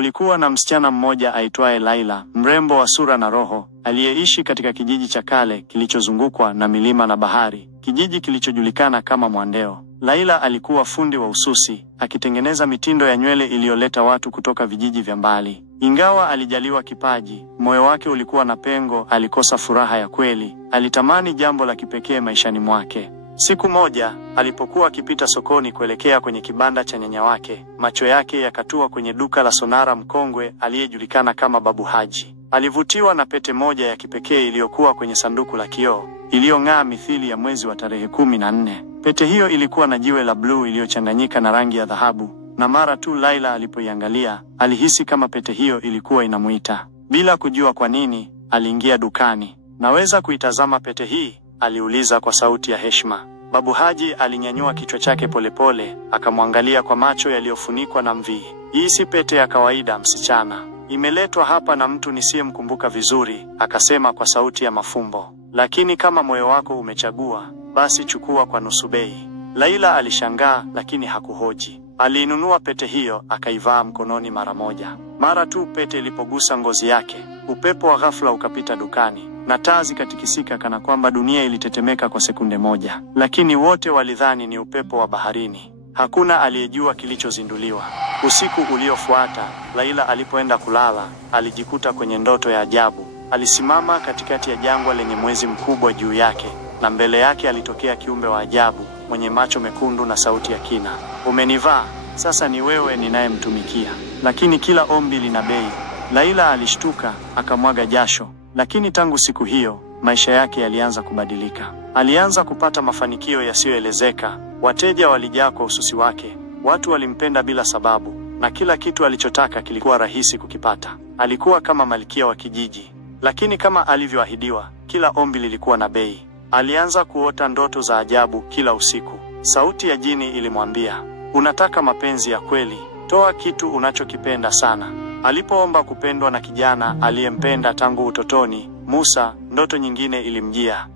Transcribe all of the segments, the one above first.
Kulikuwa na msichana mmoja aitwaye Laila, mrembo wa sura na roho, aliyeishi katika kijiji cha kale kilichozungukwa na milima na bahari, kijiji kilichojulikana kama Mwandeo. Laila alikuwa fundi wa ususi, akitengeneza mitindo ya nywele iliyoleta watu kutoka vijiji vya mbali. Ingawa alijaliwa kipaji, moyo wake ulikuwa na pengo, alikosa furaha ya kweli, alitamani jambo la kipekee maishani mwake. Siku moja, alipokuwa akipita sokoni kuelekea kwenye kibanda cha nyanya wake, macho yake yakatua kwenye duka la sonara mkongwe aliyejulikana kama Babu Haji. Alivutiwa na pete moja ya kipekee iliyokuwa kwenye sanduku la kioo, iliyong'aa mithili ya mwezi wa tarehe 14. Pete hiyo ilikuwa na jiwe la bluu iliyochanganyika na rangi ya dhahabu, na mara tu Laila alipoiangalia, alihisi kama pete hiyo ilikuwa inamuita. Bila kujua kwa nini, aliingia dukani. "Naweza kuitazama pete hii?" aliuliza kwa sauti ya heshima. Babu Haji alinyanyua kichwa chake polepole, akamwangalia kwa macho yaliyofunikwa na mvii. "Hii si pete ya kawaida, msichana. Imeletwa hapa na mtu nisiyemkumbuka vizuri," akasema kwa sauti ya mafumbo. "Lakini kama moyo wako umechagua, basi chukua kwa nusu bei." Laila alishangaa, lakini hakuhoji. Aliinunua pete hiyo, akaivaa mkononi mara moja. Mara tu pete ilipogusa ngozi yake, upepo wa ghafla ukapita dukani, na taa zikatikisika kana kwamba dunia ilitetemeka kwa sekunde moja. Lakini wote walidhani ni upepo wa baharini. Hakuna aliyejua kilichozinduliwa. Usiku uliofuata, Laila alipoenda kulala, alijikuta kwenye ndoto ya ajabu. Alisimama katikati ya jangwa lenye mwezi mkubwa juu yake, na mbele yake alitokea kiumbe wa ajabu, mwenye macho mekundu na sauti ya kina. "Umenivaa, sasa ni wewe ninayemtumikia. Lakini kila ombi lina bei." Laila alishtuka, akamwaga jasho. Lakini tangu siku hiyo, maisha yake yalianza kubadilika. Alianza kupata mafanikio yasiyoelezeka, wateja walijaa kwa ususi wake, watu walimpenda bila sababu, na kila kitu alichotaka kilikuwa rahisi kukipata. Alikuwa kama malkia wa kijiji. Lakini kama alivyoahidiwa, kila ombi lilikuwa na bei. Alianza kuota ndoto za ajabu kila usiku. Sauti ya jini ilimwambia, "Unataka mapenzi ya kweli? Toa kitu unachokipenda sana." Alipoomba kupendwa na kijana aliyempenda tangu utotoni, Musa, ndoto nyingine ilimjia.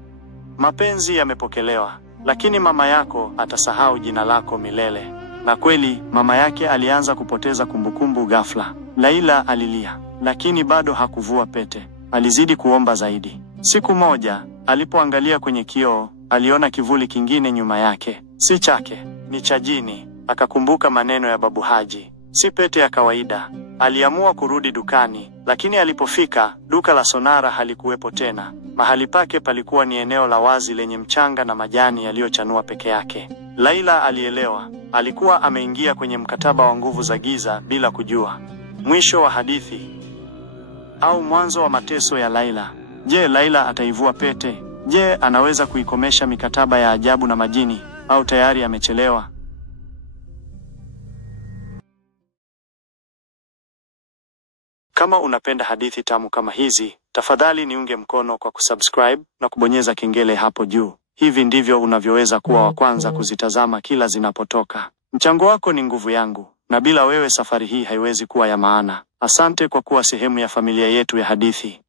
"Mapenzi yamepokelewa, lakini mama yako atasahau jina lako milele." Na kweli, mama yake alianza kupoteza kumbukumbu ghafla. Laila alilia, lakini bado hakuvua pete. Alizidi kuomba zaidi. Siku moja, alipoangalia kwenye kioo, aliona kivuli kingine nyuma yake. Si chake, ni cha jini. Akakumbuka maneno ya Babu Haji, si pete ya kawaida. Aliamua kurudi dukani, lakini alipofika, duka la sonara halikuwepo tena. Mahali pake palikuwa ni eneo la wazi lenye mchanga na majani yaliyochanua peke yake. Laila alielewa, alikuwa ameingia kwenye mkataba wa nguvu za giza bila kujua. Mwisho wa hadithi, au mwanzo wa mateso ya Laila. Je, Laila ataivua pete? Je, anaweza kuikomesha mikataba ya ajabu na majini, au tayari amechelewa? Kama unapenda hadithi tamu kama hizi, tafadhali niunge mkono kwa kusubscribe na kubonyeza kengele hapo juu. Hivi ndivyo unavyoweza kuwa wa kwanza kuzitazama kila zinapotoka. Mchango wako ni nguvu yangu, na bila wewe safari hii haiwezi kuwa ya maana. Asante kwa kuwa sehemu ya familia yetu ya hadithi.